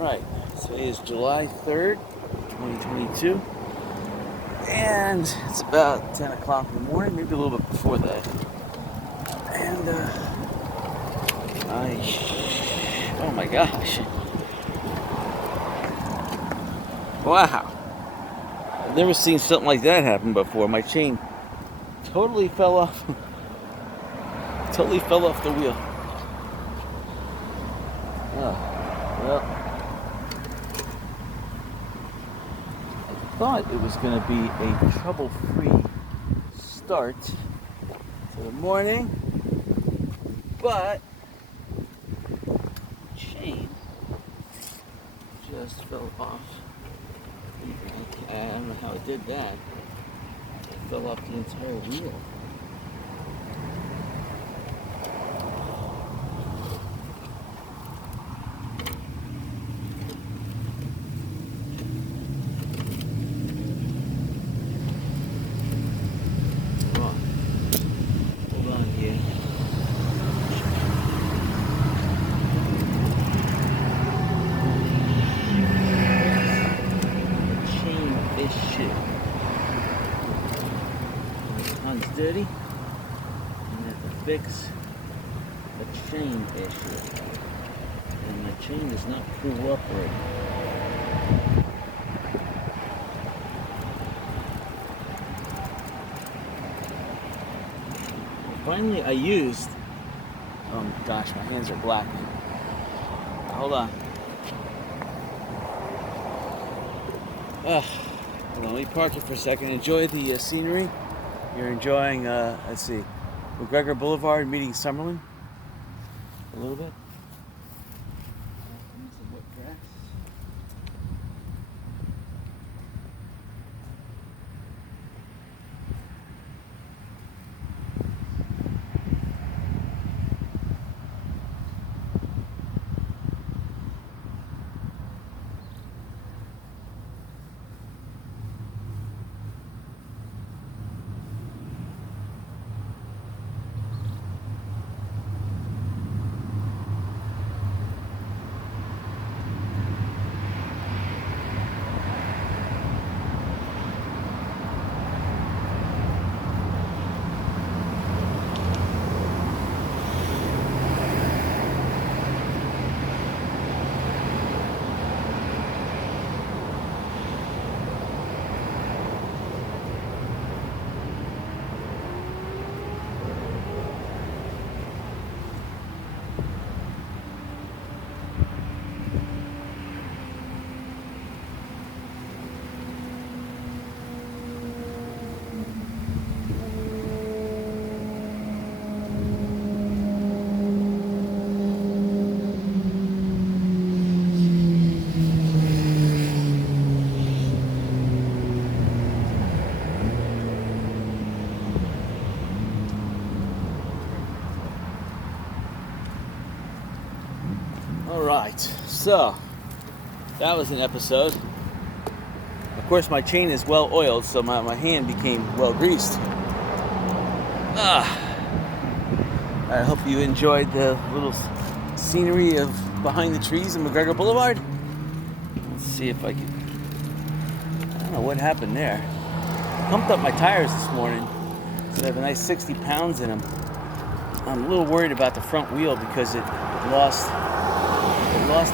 Alright, today is July 3rd, 2022, and it's about 10 o'clock in the morning, maybe a little bit before that. And, oh my gosh. Wow. I've never seen something like that happen before. My chain totally fell off the wheel. Oh, well. I thought it was going to be a trouble-free start to the morning, but the chain just fell off. I don't know how it did that. It fell off the entire wheel. Hold on here. Chain issue. The tongue's dirty. I have to fix a chain issue. And the chain does not pull up right. Finally, I used. Oh gosh, my hands are black. Hold on. Hold on, let me park it for a second. Enjoy the scenery. You're enjoying, let's see, McGregor Boulevard meeting Summerlin. A little bit. Some wet grass. Alright, so that was an episode. Of course, my chain is well oiled, so my hand became well greased. I hope you enjoyed the little scenery of behind the trees in McGregor Boulevard. Let's see if I can. I don't know what happened there. I pumped up my tires this morning, so they have a nice 60 pounds in them. I'm a little worried about the front wheel because it lost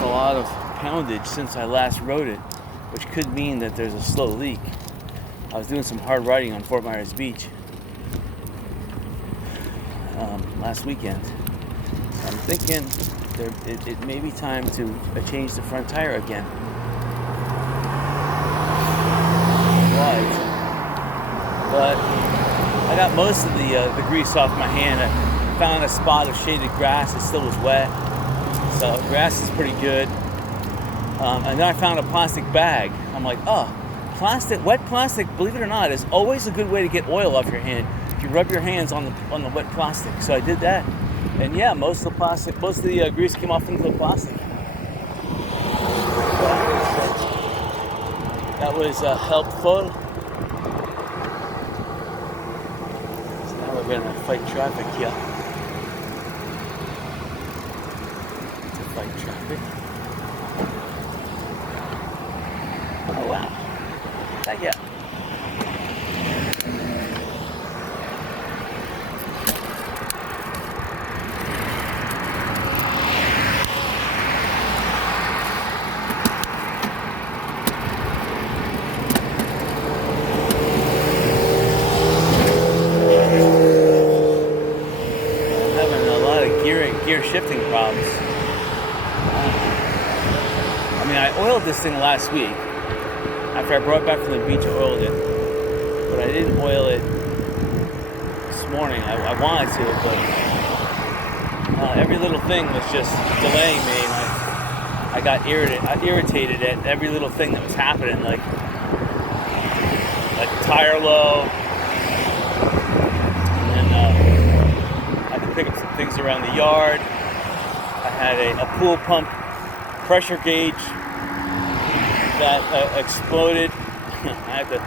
a lot of poundage since I last rode it, which could mean that there's a slow leak. I was doing some hard riding on Fort Myers Beach last weekend. So I'm thinking it may be time to change the front tire again. But I got most of the grease off my hand. I found a spot of shaded grass. It still was wet. So grass is pretty good. And then I found a plastic bag. I'm like, wet plastic, believe it or not, is always a good way to get oil off your hand if you rub your hands on the wet plastic. So I did that. And yeah, most of the grease came off into the plastic. That was helpful. So now we're gonna fight traffic here. Fight traffic. Not yet. Gear shifting problems. I mean, I oiled this thing last week. After I brought it back from the beach, I oiled it. But I didn't oil it this morning. I wanted to, but every little thing was just delaying me. And I got irritated at every little thing that was happening, like tire low. Pick up some things around the yard. I had a pool pump pressure gauge that exploded. I had to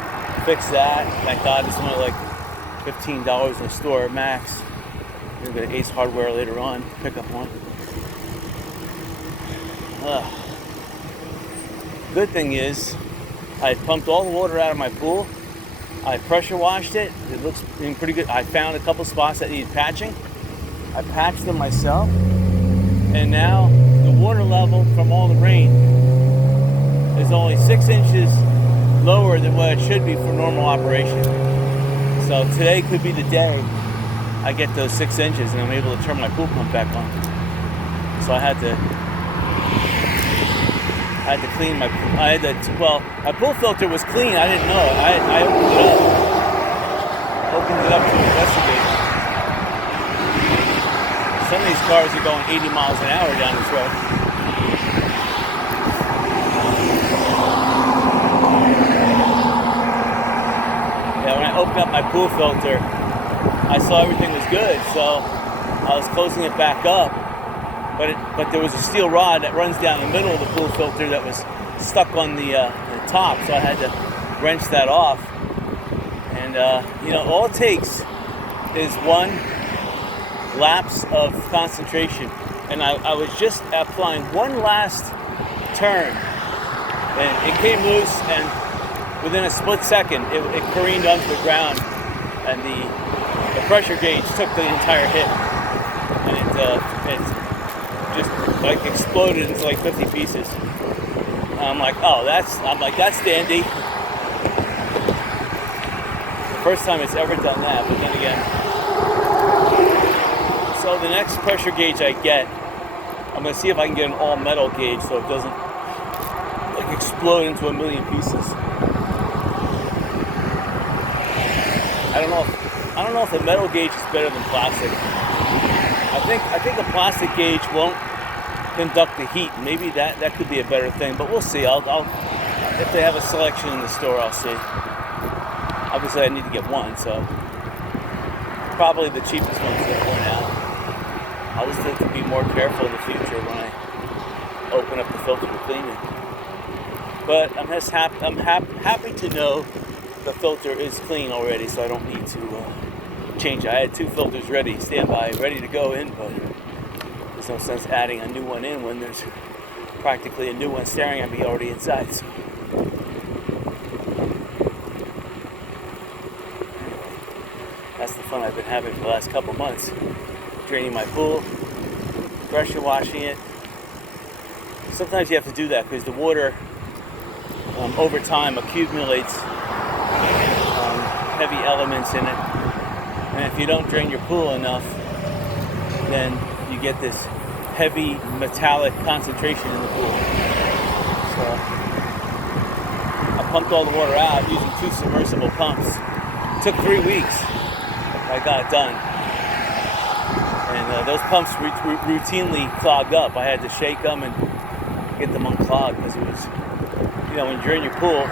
fix that. Thank God it's only like $15 in the store max. We'll go to Ace Hardware later on, pick up one. Good thing is I pumped all the water out of my pool. I pressure washed it. It looks pretty good. I found a couple spots that needed patching. I patched them myself, and now the water level from all the rain is only 6 inches lower than what it should be for normal operation. So today could be the day I get those 6 inches and I'm able to turn my pool pump back on. So I had to clean my pool filter was clean. I didn't know it. I opened it up to investigate. Some of these cars are going 80 miles an hour down this road. Yeah, when I opened up my pool filter, I saw everything was good, so I was closing it back up. But there was a steel rod that runs down the middle of the pool filter that was stuck on the top, so I had to wrench that off. And all it takes is one lapse of concentration, and I was just applying one last turn, and it came loose, and within a split second it careened onto the ground, and the pressure gauge took the entire hit, and it just like exploded into like 50 pieces. And I'm like, that's dandy. The first time it's ever done that, but then again. So the next pressure gauge I get, I'm going to see if I can get an all metal gauge so it doesn't like explode into a million pieces. I don't know if a metal gauge is better than plastic. I think a plastic gauge won't conduct the heat. Maybe that could be a better thing, but we'll see. I'll if they have a selection in the store, I'll see. Obviously, I need to get one, so probably the cheapest one's get one out. I'll just have to be more careful in the future when I open up the filter to clean it. But I'm happy to know the filter is clean already, so I don't need to change it. I had 2 filters ready, standby, ready to go in, but there's no sense adding a new one in when there's practically a new one staring at me already inside. So. That's the fun I've been having for the last couple months. Draining my pool, pressure washing it. Sometimes you have to do that because the water over time accumulates heavy elements in it. And if you don't drain your pool enough, then you get this heavy metallic concentration in the pool. So I pumped all the water out using 2 submersible pumps. It took 3 weeks. I got it done. And those pumps routinely clogged up. I had to shake them and get them unclogged because it was, when you're in your pool,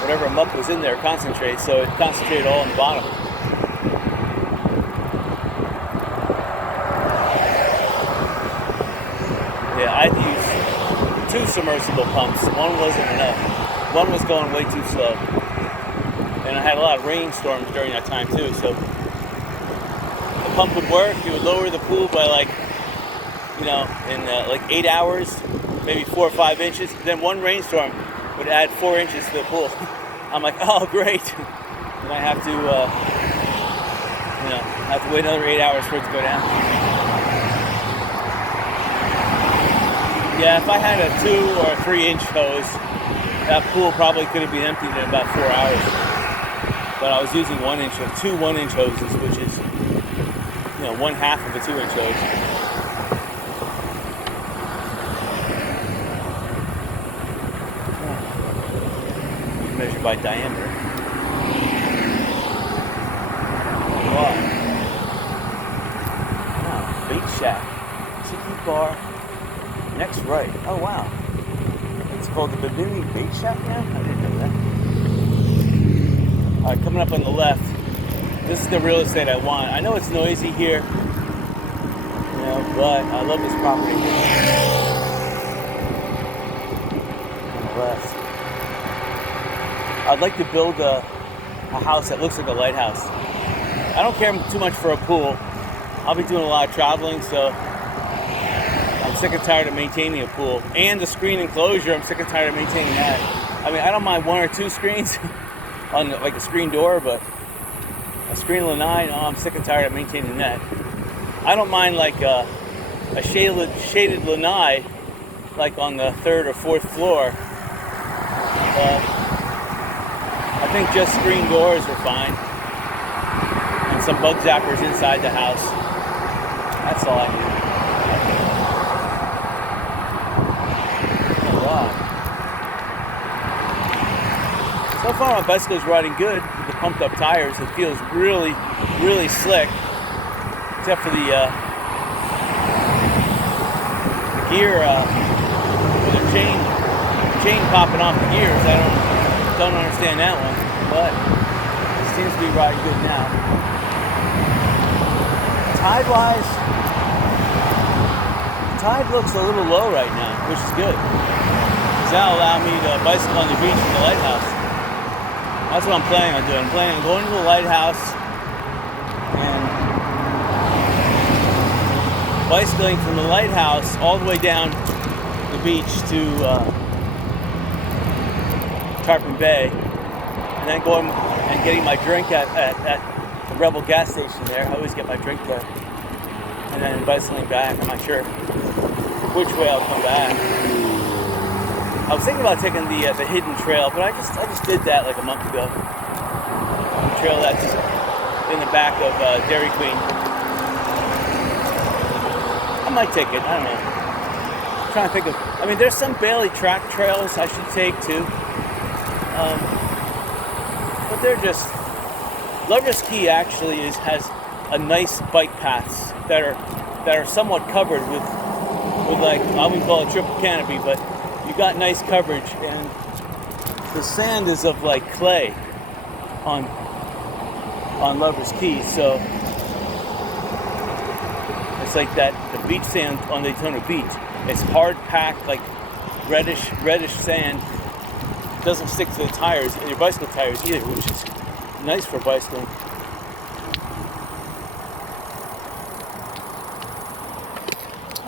whatever muck was in there concentrates, so it concentrated all in the bottom. Yeah, I had to use 2 submersible pumps. One wasn't enough. One was going way too slow. And I had a lot of rainstorms during that time too, so the pump would work. It would lower the pool by in 8 hours, maybe 4 or 5 inches. Then one rainstorm would add 4 inches to the pool. I'm like, oh great. And I have to, have to wait another 8 hours for it to go down. Yeah, if I had a 2 or a 3 inch hose, that pool probably could have been emptied in about 4 hours. But I was using 2 1 inch hoses, which is, 1/2 of a 2 inch hose. Measured by diameter. Wow. Bait shack. Tiki bar. Next right. Oh wow. It's called the Bimini Bait Shack now? I didn't know that. Alright, coming up on the left. This is the real estate I want. I know it's noisy here. But I love this property here. On the left. I'd like to build a house that looks like a lighthouse. I don't care too much for a pool. I'll be doing a lot of traveling, so I'm sick and tired of maintaining a pool. And the screen enclosure, I'm sick and tired of maintaining that. I mean, I don't mind 1 or 2 screens on like a screen door, but a screen lanai, no, I'm sick and tired of maintaining that. I don't mind like a shaded lanai, like on the 3rd or 4th floor, but I think just screen doors are fine. And some bug zappers inside the house. That's all I need. Oh, wow. So far my bicycle is riding good with the pumped up tires. It feels really, really slick. Except for the gear with the chain popping off the gears. I don't understand that one, but it seems to be riding good now. Tide-wise, the tide looks a little low right now, which is good. Because that'll allow me to bicycle on the beach in the lighthouse. That's what I'm planning on doing. I'm planning on going to the lighthouse and bicycling from the lighthouse all the way down the beach to Tarpon Bay, and then going and getting my drink at the Rebel gas station there. I always get my drink there, and then bicycling back. I'm not sure which way I'll come back. I was thinking about taking the hidden trail, but I just did that like a month ago. The trail that's in the back of Dairy Queen. I might take it. I don't know. I'm trying to think of. I mean, there's some Bailey track trails I should take too. But they're just Lover's Key actually has a nice bike paths that are somewhat covered with like, I wouldn't call it triple canopy, but you got nice coverage, and the sand is of like clay on Lover's Key, so it's like that the beach sand on Daytona Beach. It's hard packed, like reddish sand. Doesn't stick to the tires, and your bicycle tires either, which is nice for bicycling.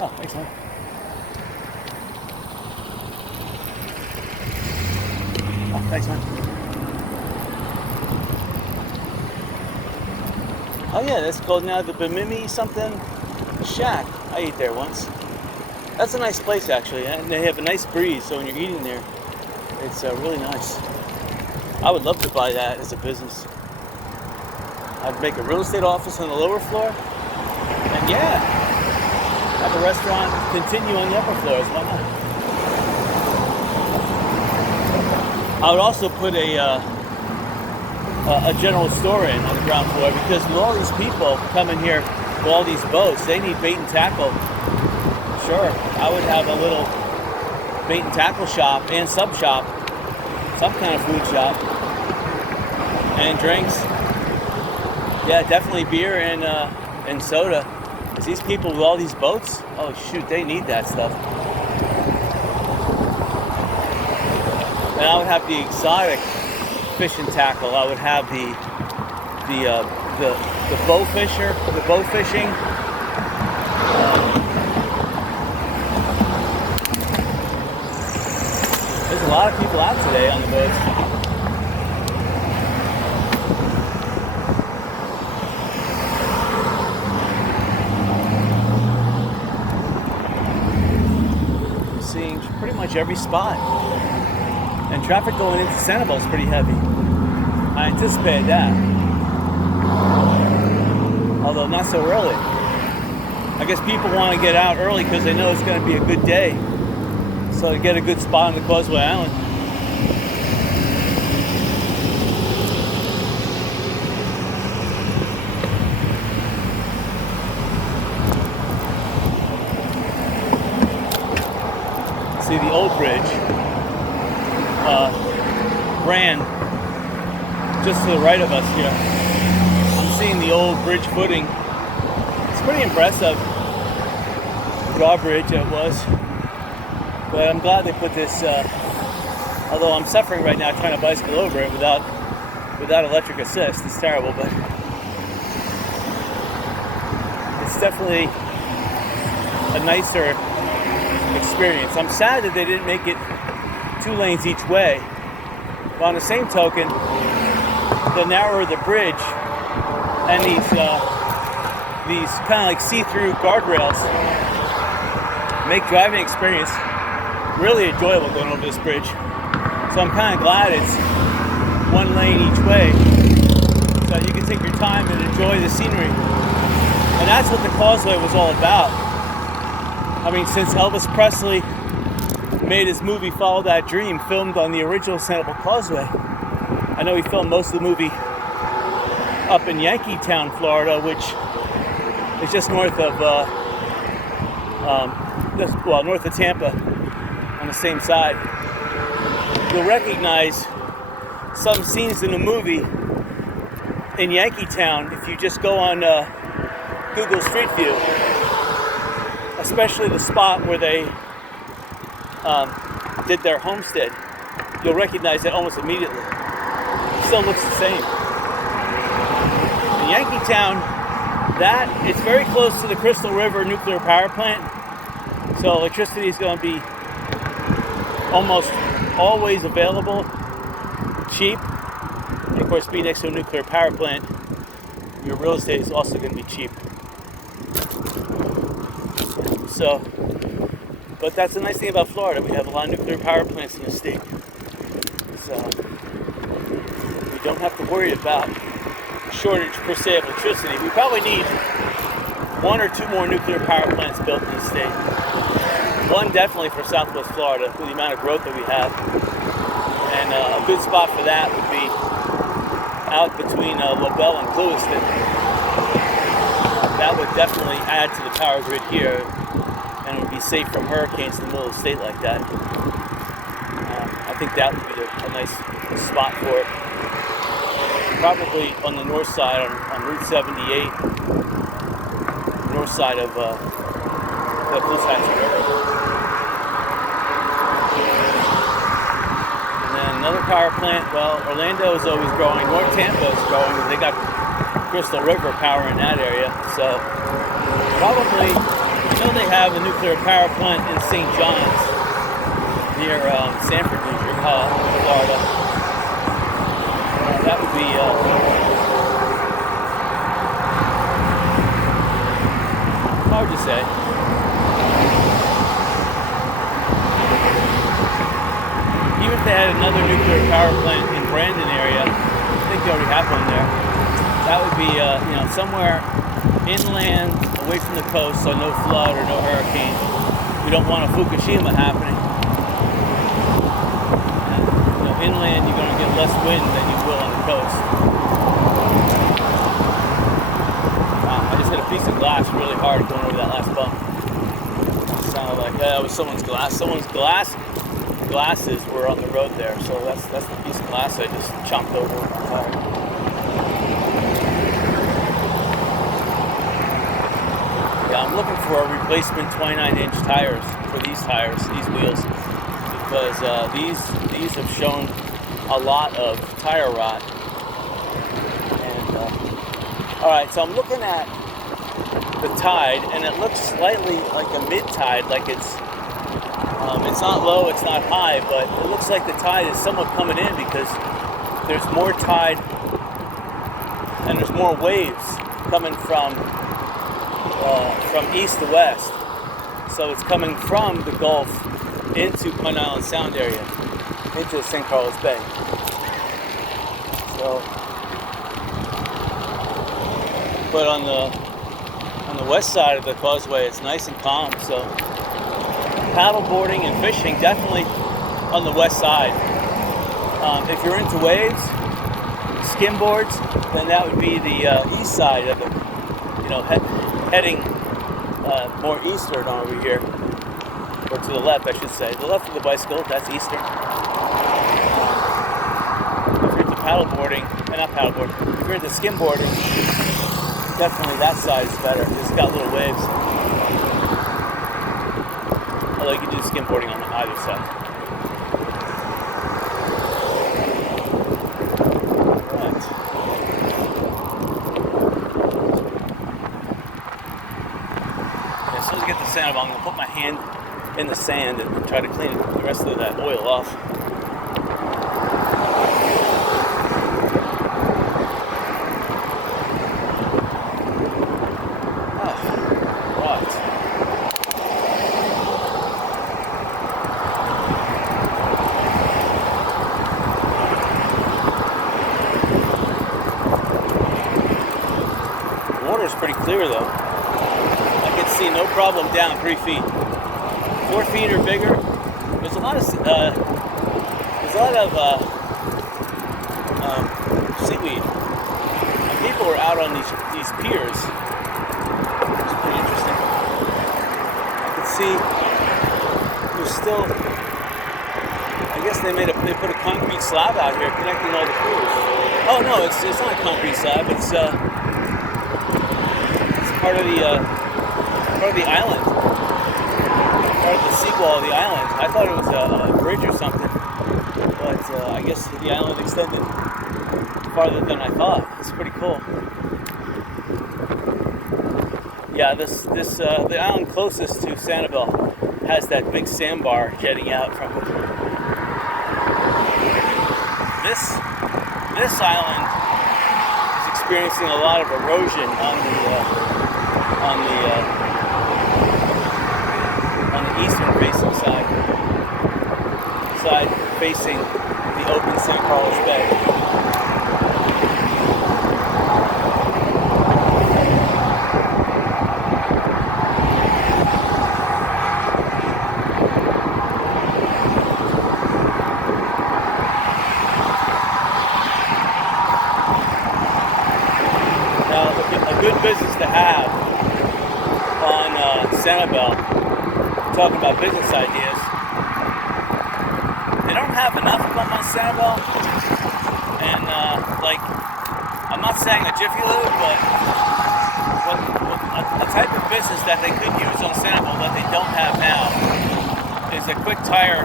Oh, thanks, man. Oh, thanks, man. Oh yeah, that's called now the Bimini something Shack. I ate there once. That's a nice place actually, and they have a nice breeze, so when you're eating there, it's really nice. I would love to buy that as a business. I'd make a real estate office on the lower floor, and yeah, have a restaurant continue on the upper floors. Why not? I would also put a general store in on the ground floor, because with all these people coming here with all these boats, they need bait and tackle. Sure, I would have a little bait and tackle shop and sub shop, some kind of food shop, and drinks. Yeah, definitely beer and soda. Because these people with all these boats, oh shoot, they need that stuff. And I would have the exotic fish and tackle. I would have the bow fisher, the bow fishing. There's a lot of people out today on the boats. Seeing pretty much every spot. And traffic going into Sanibel is pretty heavy. I anticipated that. Although not so early. I guess people want to get out early because they know it's going to be a good day. So to get a good spot on the Causeway Island. See the old bridge ran just to the right of us here. I'm seeing the old bridge footing. It's pretty impressive. Drawbridge it was. But I'm glad they put this, although I'm suffering right now trying to bicycle over it without electric assist. It's terrible, but it's definitely a nicer experience. I'm sad that they didn't make it 2 lanes each way. But on the same token, the narrower the bridge and these kind of like see-through guardrails make driving experience really enjoyable going over this bridge. So I'm kind of glad it's 1 lane each way, so you can take your time and enjoy the scenery. And that's what the Causeway was all about. I mean, since Elvis Presley made his movie Follow That Dream, filmed on the original Sanibel Causeway. I know he filmed most of the movie up in Yankeetown, Florida, which is just north of north of Tampa, on the same side. You'll recognize some scenes in the movie in Yankeetown if you just go on Google Street View, especially the spot where they did their homestead. You'll recognize it almost immediately. It still looks the same. In Yankeetown, it's very close to the Crystal River nuclear power plant, so electricity is going to be almost always available, cheap. And of course, being next to a nuclear power plant, your real estate is also going to be cheap. So, but that's the nice thing about Florida. We have a lot of nuclear power plants in the state. So, we don't have to worry about shortage per se of electricity. We probably need 1 or 2 more nuclear power plants built in the state. One definitely for Southwest Florida, with the amount of growth that we have. And a good spot for that would be out between LaBelle and Clewiston. That would definitely add to the power grid here, and it would be safe from hurricanes in the middle of the state like that. I think that would be a nice spot for it. Probably on the north side, on Route 78, north side of the Clewiston River. And then another power plant, well, Orlando is always growing. North Tampa is growing. They got Crystal River power in that area. So probably, they have a nuclear power plant in St. John's near Sanford, Florida. That would be hard to say. Even if they had another nuclear power plant in Brandon area, I think they already have one there. That would be somewhere inland, away from the coast, so no flood or no hurricane. We don't want a Fukushima happening. Inland, you're going to get less wind than you will on the coast. Wow, I just hit a piece of glass really hard going over that last bump. It sounded like that was someone's glass. Someone's glasses were on the road there, so that's the piece of glass I just chomped over with my tire. Yeah, I'm looking for a replacement 29-inch tires for these wheels. Because these have shown a lot of tire rot. And all right, so I'm looking at the tide, and it looks slightly like a mid-tide, like it's It's not low, it's not high, but it looks like the tide is somewhat coming in because there's more tide and there's more waves coming from east to west. So it's coming from the Gulf into Pine Island Sound area, into St. Carlos Bay. So, but on the west side of the causeway, it's nice and calm. So, paddle boarding and fishing definitely on the west side. If you're into waves, skimboards, then that would be the east side of it. You know, heading more eastern over here, or to the left, I should say. The left of the bicycle, that's eastern. If you're into paddleboarding, not paddleboarding, if you're into skimboarding, definitely that side is better. It's got little waves. Although you can do skimboarding on either side. As soon as I get the sand, I'm going to put my hand in the sand and try to clean the rest of that oil off. The water is pretty clear though. I can see no problem down 3 feet. 4 feet or bigger. There's a lot of seaweed. And people are out on these piers. It's pretty interesting. I can see there's still. I guess they put a concrete slab out here connecting all the piers. Oh no, it's not a concrete slab. It's part of the island. Part of the seawall of the island. I thought it was a bridge or something, but I guess the island extended farther than I thought. It's pretty cool. Yeah, the island closest to Sanibel has that big sandbar jetting out from it. This island is experiencing a lot of erosion on the eastern facing side facing the open St. Carlos Bay. Now, a good business to have on Sanibel, talking about business ideas. They don't have enough of them on Sanibel, and I'm not saying a Jiffy Lube, but a type of business that they could use on Sanibel that they don't have now is a quick tire.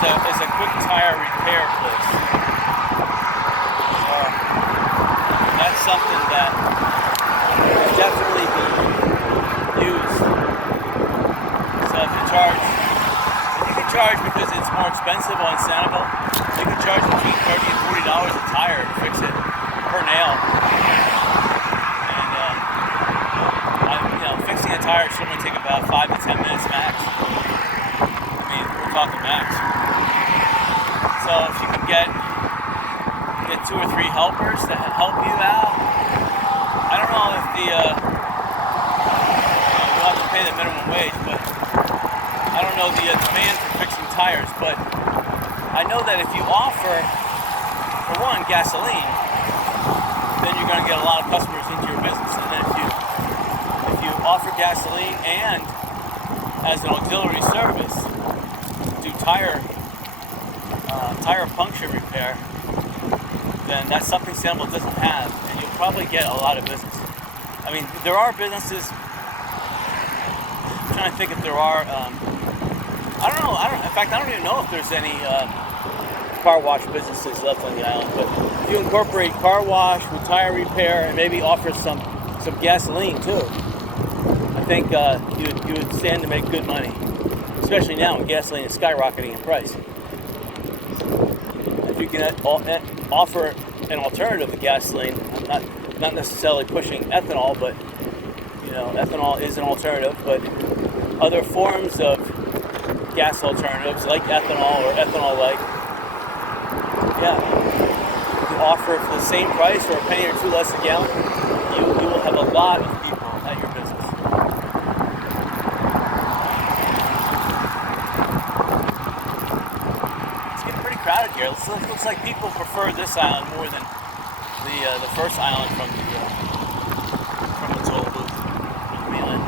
Is a quick tire repair place. So that's something that could definitely be used. So if you can charge because it's more expensive on Sanibel, you can charge between $30 and $40 a tire to fix it per nail. And fixing a tire should only take about 5 to 10 minutes max. I mean, we're talking max. So if you can get 2 or 3 helpers to help you out, I don't know if you'll have to pay the minimum wage, but I don't know the demand for fixing tires, but I know that if you offer, for one, gasoline, then you're going to get a lot of customers into your business. And then if you offer gasoline and as an auxiliary service, do tire puncture repair, then that's something Sanibel doesn't have, and you'll probably get a lot of business. I mean, there are businesses. I'm trying to think if there are. I don't know. In fact, I don't even know if there's any car wash businesses left on the island. But if you incorporate car wash with tire repair and maybe offer some gasoline too, I think you would stand to make good money, especially now when gasoline is skyrocketing in price. If you can offer an alternative to gasoline, I'm not necessarily pushing ethanol, but ethanol is an alternative, but other forms of gas alternatives like ethanol or ethanol-like, you can offer for the same price or a penny or two less a gallon, you will have a lot of people at your business. It's getting pretty crowded here. It looks like people prefer this island more than the first island from the toll booth, from the mainland.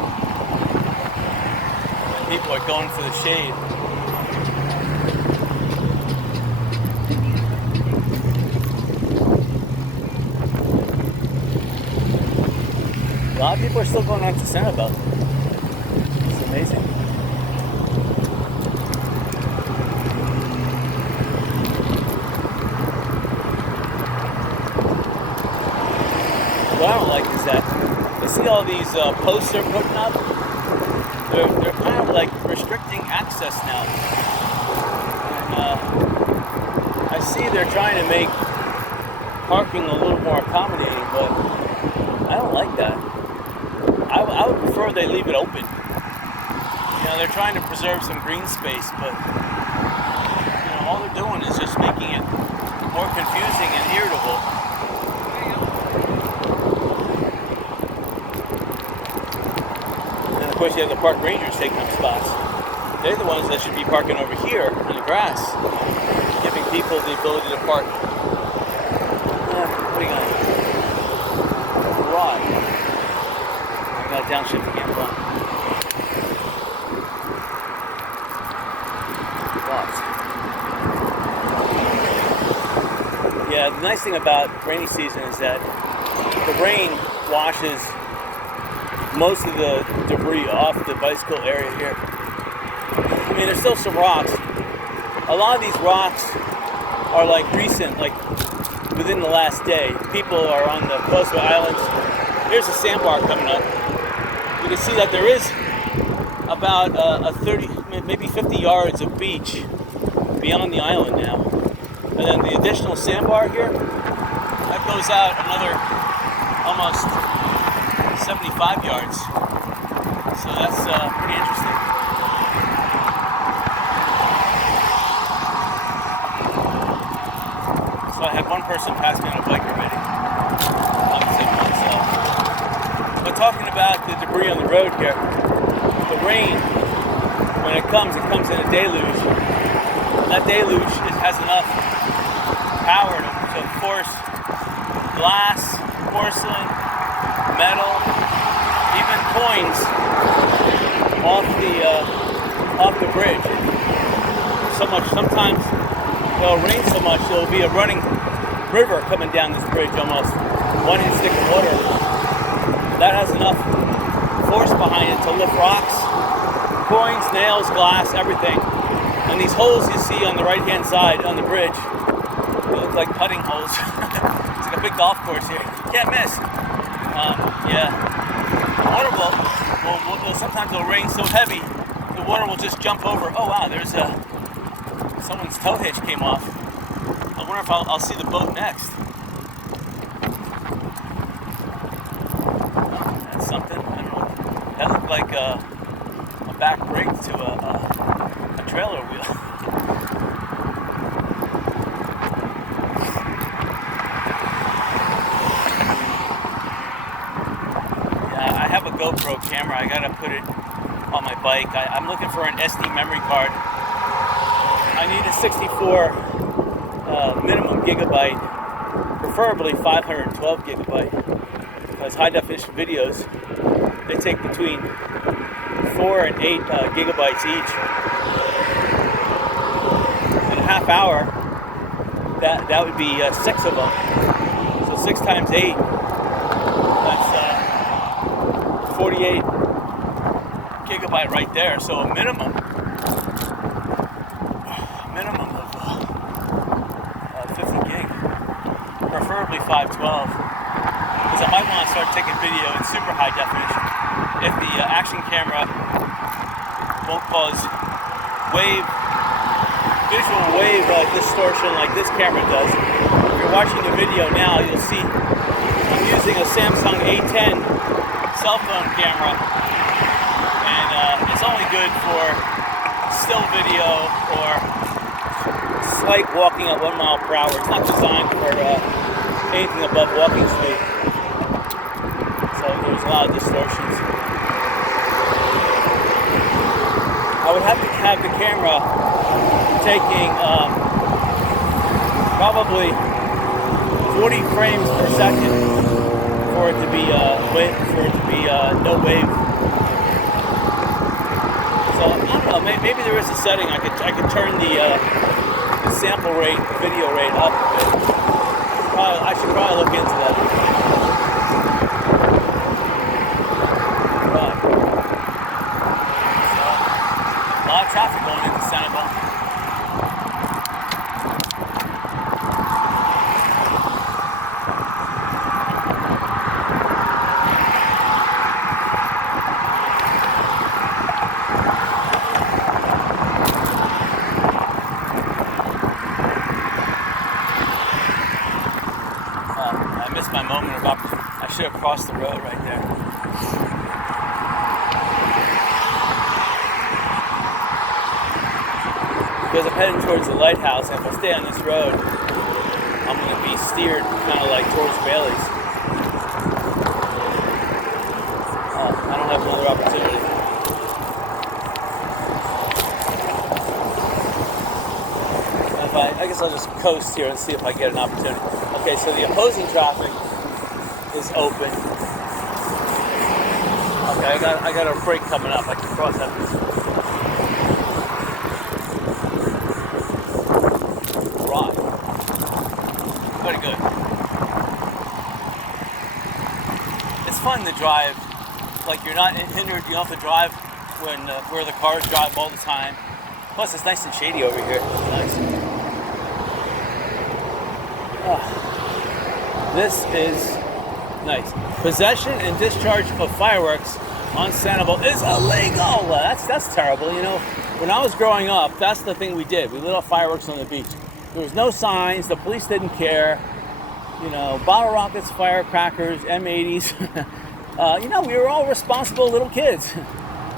And people are going for the shade. A lot of people are still going on to Sanibel. It's amazing. What I don't like is that you see all these posts they're putting up. They're kind of like restricting access now. And I see they're trying to make parking a little more accommodating, but I don't like that. I would prefer they leave it open. They're trying to preserve some green space, but all they're doing is just making it more confusing and irritable. And of course, you have the park rangers taking up spots. They're the ones that should be parking over here on the grass, giving people the ability to park. What are you going to do? Right. I got a downshift again. Yeah, the nice thing about rainy season is that the rain washes most of the debris off the bicycle area here. I mean, there's still some rocks. A lot of these rocks are like recent, like within the last day. People are on the coastal islands. Here's a sandbar coming up. You can see that there is about a 30, maybe 50 yards of beach beyond the island now. And then the additional sandbar here, that goes out another almost 75 yards. So that's pretty interesting. So I had one person pass me on a bike already. But talking about the debris on the road here, the rain, when it comes in a deluge. And that deluge has enough power to force glass, porcelain, metal, even coins off the bridge. Sometimes it'll rain so much there'll be a running river coming down this bridge, almost 1 inch thick of water. That has enough force behind it to lift rocks, coins, nails, glass, everything. And these holes you see on the right-hand side on the bridge, they look like putting holes. It's like a big golf course here. You can't miss. Water will sometimes it'll rain so heavy, the water will just jump over. Oh wow, there's someone's tow hitch came off. I wonder if I'll see the boat next. Oh, that's something. I don't know. That looked like a back brake to a trailer wheel. I have a GoPro camera. I gotta put it on my bike. I'm looking for an SD memory card. I need a 64 minimum gigabyte, preferably 512 gigabyte, because high definition videos, they take between 4 and 8 gigabytes each. In a half hour, that would be 6 of them. So 6 times 8, that's 48 gigabyte right there. So a minimum of 50 gig, preferably 512, because I might want to start taking video in super high definition. if the action camera won't cause visual wave distortion like this camera does. If you're watching the video now, you'll see I'm using a Samsung A10 cell phone camera, and it's only good for still video or slight walking at 1 mile per hour. It's not designed for anything above walking speed. So there's a lot of distortions. I would have to have the camera taking probably 40 frames per second for it to be no wave. So I don't know. Maybe there is a setting I could turn the sample rate, video rate up a bit. I should probably look into that. A lot of traffic going into Sanibel. I missed my moment of opportunity. I should have crossed the road right there. Because I'm heading towards the lighthouse, and if I stay on this road, I'm going to be steered kind of like towards Bailey's. I don't have another opportunity. I guess I'll just coast here and see if I get an opportunity. Okay, so the opposing traffic is open. Okay, I got a break coming up. I can cross that. Right. Very good. It's fun to drive. Like you're not hindered. You don't have to drive where the cars drive all the time. Plus, it's nice and shady over here. It's nice. This is nice. Possession and discharge of fireworks on Sanibel is illegal. That's terrible. You know, when I was growing up, that's the thing we did. We lit off fireworks on the beach. There was no signs. The police didn't care. You know, bottle rockets, firecrackers, M80s. You know, we were all responsible little kids.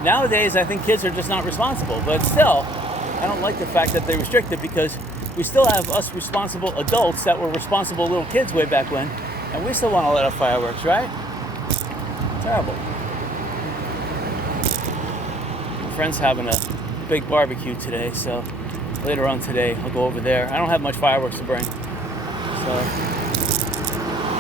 Nowadays, I think kids are just not responsible. But still, I don't like the fact that they restrict it because we still have us responsible adults that were responsible little kids way back when, and we still want to let off fireworks, right? Terrible. My friend's having a big barbecue today, so later on today I'll go over there. I don't have much fireworks to bring, so